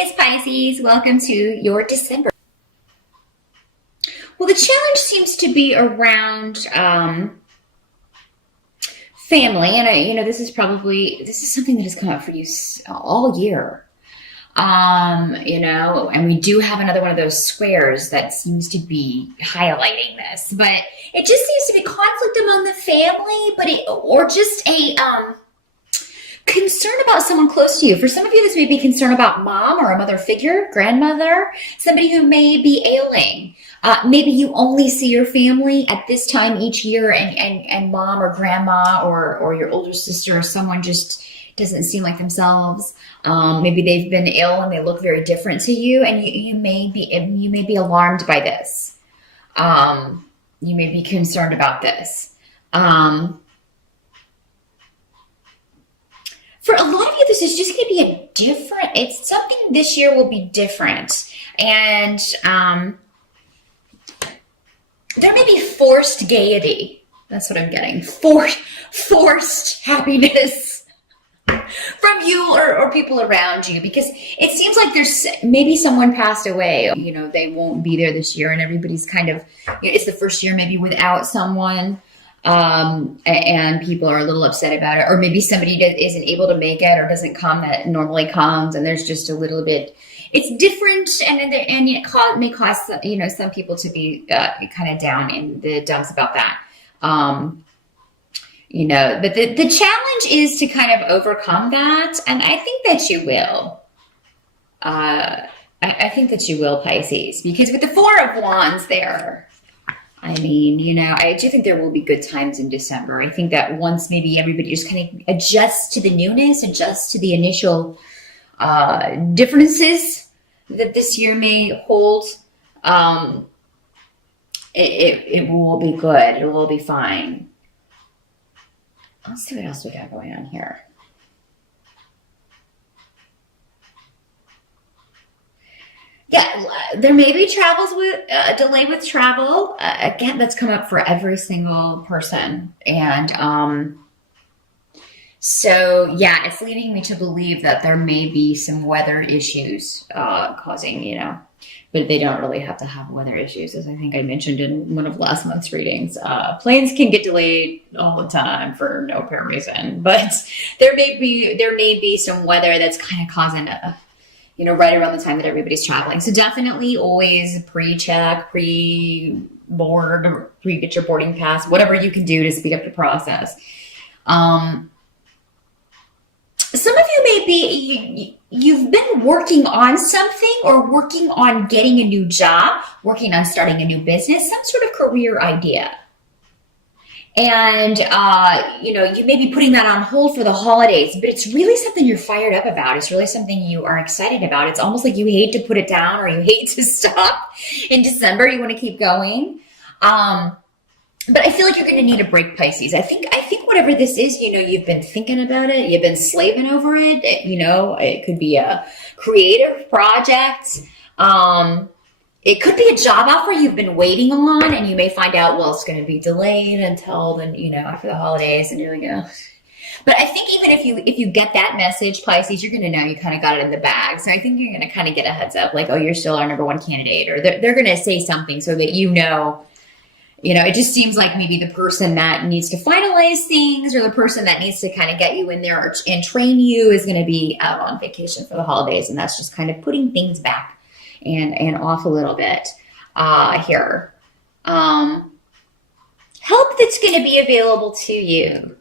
Surprise, Pisces! Welcome to your December. Well, the challenge seems to be around family, and this is something that has come up for you all year. And we do have another one of those squares that seems to be highlighting this, but it just seems to be conflict among the family, or just a concern about someone close to you. For some of you, this may be concern about mom or a mother figure, grandmother, somebody who may be ailing. Maybe you only see your family at this time each year, and mom or grandma or your older sister or someone just doesn't seem like themselves. Maybe they've been ill and they look very different to you, and you may be alarmed by this. You may be concerned about this. For a lot of you, this is just going to be it's something this year will be different. And there may be forced gaiety. That's what I'm getting. Forced happiness from you or people around you, because it seems like there's maybe someone passed away. They won't be there this year, and everybody's kind of, it's the first year maybe without someone. And people are a little upset about it, or maybe somebody isn't able to make it or doesn't come that normally comes, and there's just a little bit, it's different, and it may cause some people to be kind of down in the dumps about that. But the challenge is to kind of overcome that, and I think that you will. I think that you will, Pisces, because with the Four of Wands there, I do think there will be good times in December. I think that once maybe everybody just kind of adjusts to the newness, adjusts to the initial differences that this year may hold, it will be good. It will be fine. Let's see what else we got going on here. Yeah, there may be a delay with travel. Again, that's come up for every single person. And so, yeah, it's leading me to believe that there may be some weather issues causing, but they don't really have to have weather issues. As I think I mentioned in one of last month's readings, planes can get delayed all the time for no apparent reason. But there may be some weather that's kind of causing right around the time that everybody's traveling. So definitely always pre-check, pre-board, get your boarding pass, whatever you can do to speed up the process. Some of you you've been working on something, or working on getting a new job, working on starting a new business, some sort of career idea. And, you may be putting that on hold for the holidays, but it's really something you're fired up about. It's really something you are excited about. It's almost like you hate to put it down, or you hate to stop in December. You want to keep going. But I feel like you're going to need a break, Pisces. I think whatever this is, you've been thinking about it. You've been slaving over it. It could be a creative project. It could be a job offer you've been waiting on, and you may find out, well, it's going to be delayed until then, after the holidays, and you're like, oh. But I think even if you get that message, Pisces, you're going to know you kind of got it in the bag. So I think you're going to kind of get a heads up, like, oh, you're still our number one candidate, or they're going to say something so that it just seems like maybe the person that needs to finalize things, or the person that needs to kind of get you in there and train you, is going to be out on vacation for the holidays, and that's just kind of putting things back and off a little bit here. Help that's going to be available to you.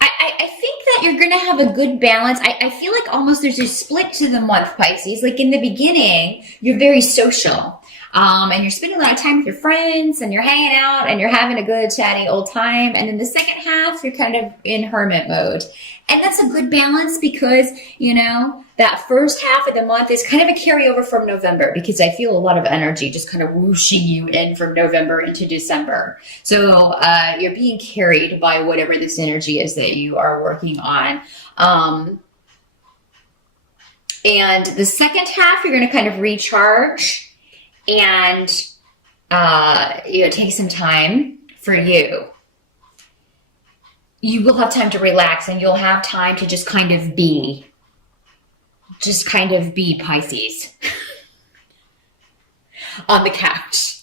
I think that you're going to have a good balance. I feel like almost there's a split to the month, Pisces. Like in the beginning, you're very social. And you're spending a lot of time with your friends, and you're hanging out, and you're having a good chatty old time. And in the second half, you're kind of in hermit mode. And that's a good balance, because, that first half of the month is kind of a carryover from November, because I feel a lot of energy just kind of whooshing you in from November into December. So you're being carried by whatever this energy is that you are working on. And the second half, you're going to kind of recharge and take some time for you. You will have time to relax, and you'll have time to just kind of be. just kind of be Pisces on the couch.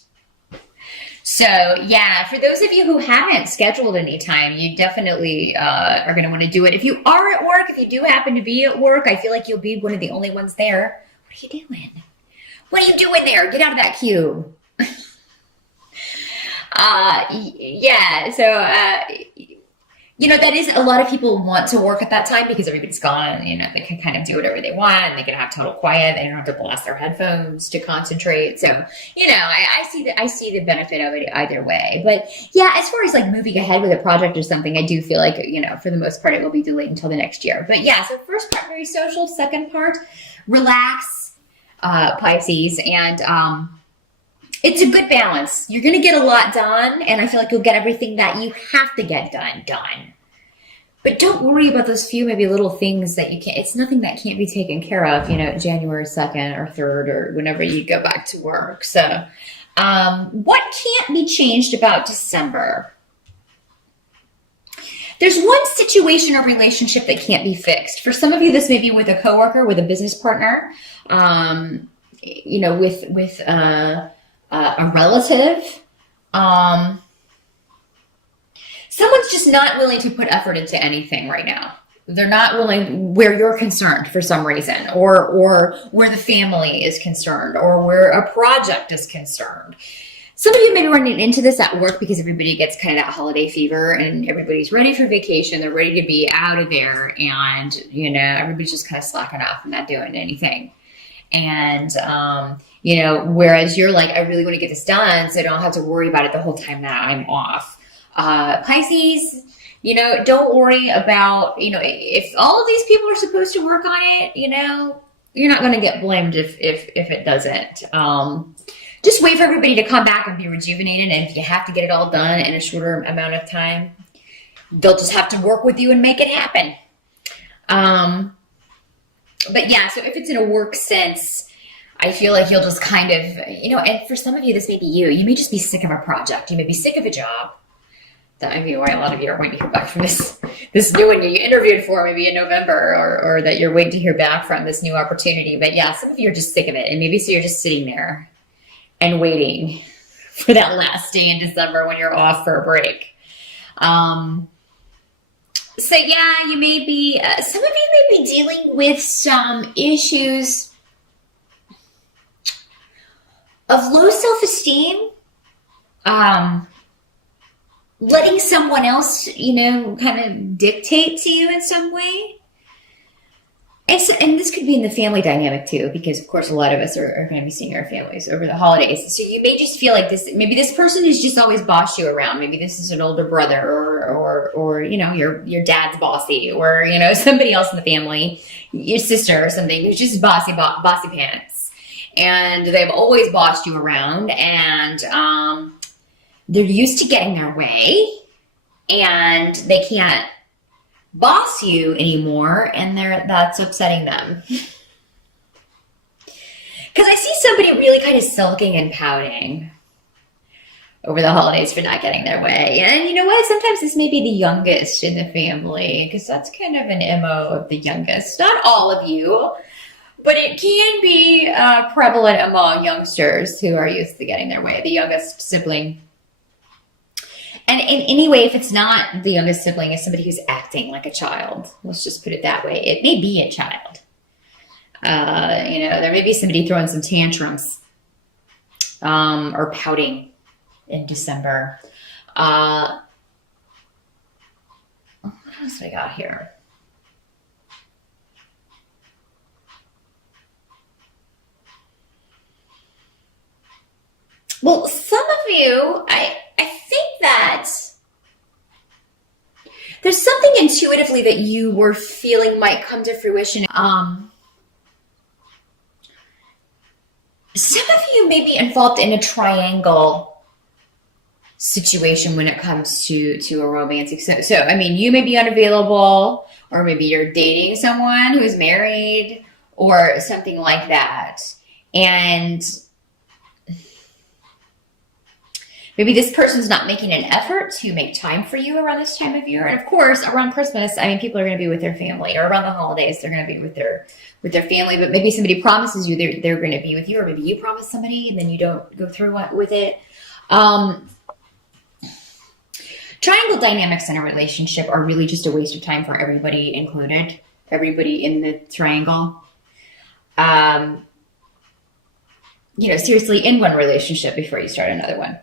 So yeah, for those of you who haven't scheduled any time, you definitely are going to want to do it. If you are at work, if you do happen to be at work, I feel like you'll be one of the only ones there. What are you doing? What are you doing there? Get out of that cube. Yeah, so that is, a lot of people want to work at that time because everybody's gone, and they can kind of do whatever they want, and they can have total quiet. They don't have to blast their headphones to concentrate. So, I see the benefit of it either way. But yeah, as far as like moving ahead with a project or something, I do feel like, for the most part, it will be delayed until the next year. But yeah, so first part, very social. Second part, relax, Pisces. And, it's a good balance. You're going to get a lot done, and I feel like you'll get everything that you have to get done. But don't worry about those few maybe little things that you can't. It's nothing that can't be taken care of, January 2nd or 3rd or whenever you go back to work. So what can't be changed about December? There's one situation or relationship that can't be fixed. For some of you, this may be with a coworker, with a business partner, with a relative. Someone's just not willing to put effort into anything right now. They're not willing where you're concerned for some reason, or where the family is concerned, or where a project is concerned. Some of you may be running into this at work because everybody gets kind of that holiday fever and everybody's ready for vacation. They're ready to be out of there, and everybody's just kind of slacking off and not doing anything. And whereas you're like, I really want to get this done so I don't have to worry about it the whole time that I'm off. Pisces, don't worry about, if all of these people are supposed to work on it, you're not going to get blamed if it doesn't. Just wait for everybody to come back and be rejuvenated. And if you have to get it all done in a shorter amount of time, they'll just have to work with you and make it happen. But yeah, so if it's in a work sense, I feel like you'll just kind of, and for some of you, this may be you. You may just be sick of a project. You may be sick of a job. That may be why a lot of you are waiting to hear back from this new one you interviewed for maybe in November, or that you're waiting to hear back from this new opportunity. But yeah, some of you are just sick of it. And maybe so you're just sitting there and waiting for that last day in December when you're off for a break. So yeah, you may be, some of you may be dealing with some issues of low self-esteem, letting someone else, kind of dictate to you in some way. And this could be in the family dynamic too, because of course a lot of us are going to be seeing our families over the holidays. So you may just feel like maybe this person has just always bossed you around. Maybe this is an older brother or your dad's bossy, or, somebody else in the family, your sister or something, who's just bossy pants. And they've always bossed you around, and they're used to getting their way, and they can't boss you anymore, and that's upsetting them. Because I see somebody really kind of sulking and pouting over the holidays for not getting their way. And you know what? Sometimes this may be the youngest in the family, because that's kind of an MO of the youngest. Not all of you, but it can be prevalent among youngsters who are used to getting their way, the youngest sibling. And in any way, if it's not the youngest sibling, it's somebody who's acting like a child. Let's just put it that way. It may be a child. There may be somebody throwing some tantrums or pouting in December. What else do we got here? Well, some of you, I think that there's something intuitively that you were feeling might come to fruition. Some of you may be involved in a triangle situation when it comes to a romantic. So, I mean, you may be unavailable, or maybe you're dating someone who's married or something like that. And Maybe this person's not making an effort to make time for you around this time of year. And of course, around Christmas, I mean, people are going to be with their family, or around the holidays, they're going to be with their family. But maybe somebody promises you they're going to be with you, or maybe you promise somebody and then you don't go through with it. Triangle dynamics in a relationship are really just a waste of time for everybody included, everybody in the triangle. Seriously, end one relationship before you start another one.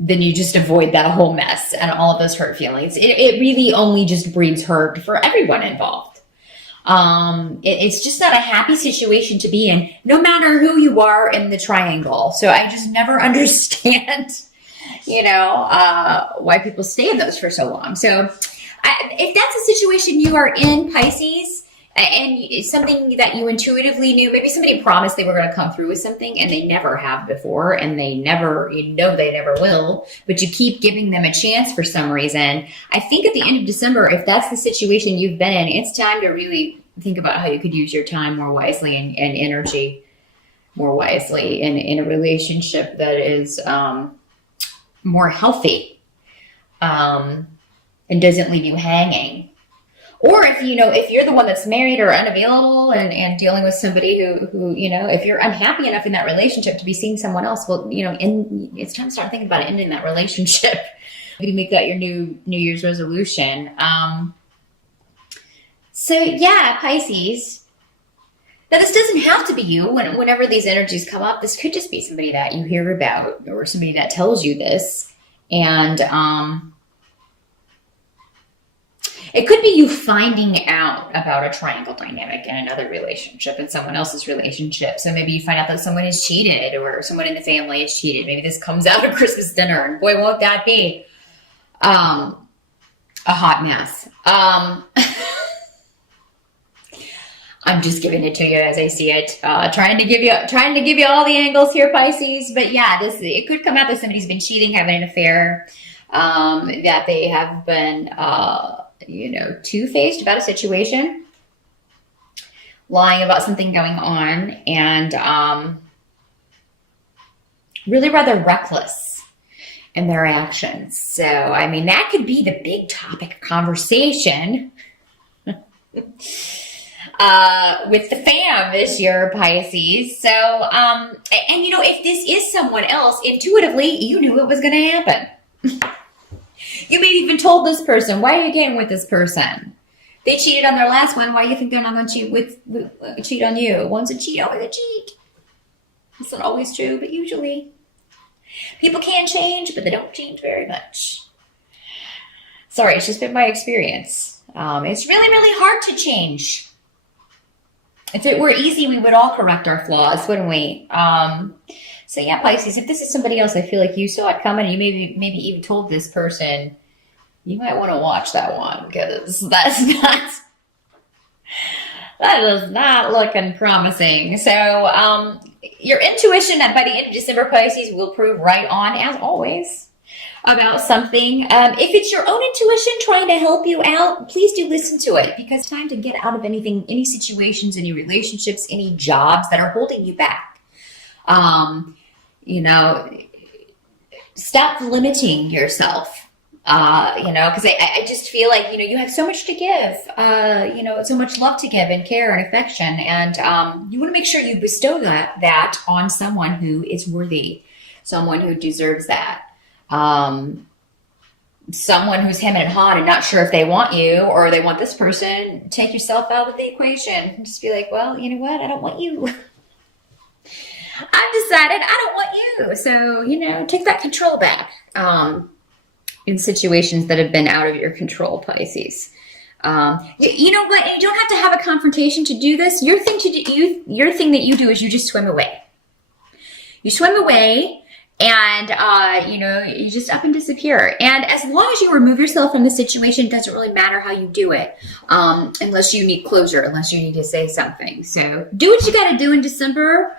Then you just avoid that whole mess and all of those hurt feelings. It really only just breeds hurt for everyone involved. It's just not a happy situation to be in, no matter who you are in the triangle. So I just never understand, why people stay in those for so long. So if that's a situation you are in, Pisces, and it's something that you intuitively knew, maybe somebody promised they were going to come through with something and they never have before, and they never will, but you keep giving them a chance for some reason. I think at the end of December, if that's the situation you've been in, it's time to really think about how you could use your time more wisely and energy more wisely in a relationship that is more healthy and doesn't leave you hanging. Or if you're the one that's married or unavailable and dealing with somebody who if you're unhappy enough in that relationship to be seeing someone else, well, it's time to start thinking about ending that relationship. You make that your New Year's resolution. So yeah, Pisces. Now this doesn't have to be you. Whenever these energies come up, this could just be somebody that you hear about or somebody that tells you this, and it could be you finding out about a triangle dynamic in another relationship, in someone else's relationship. So maybe you find out that someone has cheated, or someone in the family has cheated. Maybe this comes out at Christmas dinner, and boy, won't that be a hot mess. I'm just giving it to you as I see it. Trying to give you all the angles here, Pisces. But yeah, it could come out that somebody's been cheating, having an affair, that they have been two-faced about a situation, lying about something going on, and really rather reckless in their actions. So, I mean, that could be the big topic of conversation with the fam this year, Pisces. So, if this is someone else, intuitively, you knew it was going to happen. You maybe even told this person, why are you getting with this person? They cheated on their last one. Why do you think they're not going to cheat on you? One's a cheat, always a cheat. It's not always true, but usually. People can change, but they don't change very much. Sorry, it's just been my experience. It's really, really hard to change. If it were easy, we would all correct our flaws, wouldn't we? So yeah, Pisces, if this is somebody else, I feel like you saw it coming, and you maybe even told this person, you might want to watch that one, because that is not looking promising. So your intuition by the end of December, Pisces, will prove right on, as always, about something. If it's your own intuition trying to help you out, please do listen to it, because it's time to get out of any situations, any relationships, any jobs that are holding you back. Stop limiting yourself, because I just feel like, you have so much to give, so much love to give and care and affection. And you want to make sure you bestow that on someone who is worthy, someone who deserves that. Someone who's hemming and hawing and not sure if they want you or they want this person, take yourself out of the equation. Just be like, well, you know what? I don't want you. I've decided I don't want you. So, take that control back in situations that have been out of your control, Pisces. You know what? You don't have to have a confrontation to do this. Your thing that you do is you just swim away. You swim away, and you just up and disappear. And as long as you remove yourself from the situation, it doesn't really matter how you do it, unless you need closure, unless you need to say something. So do what you got to do in December.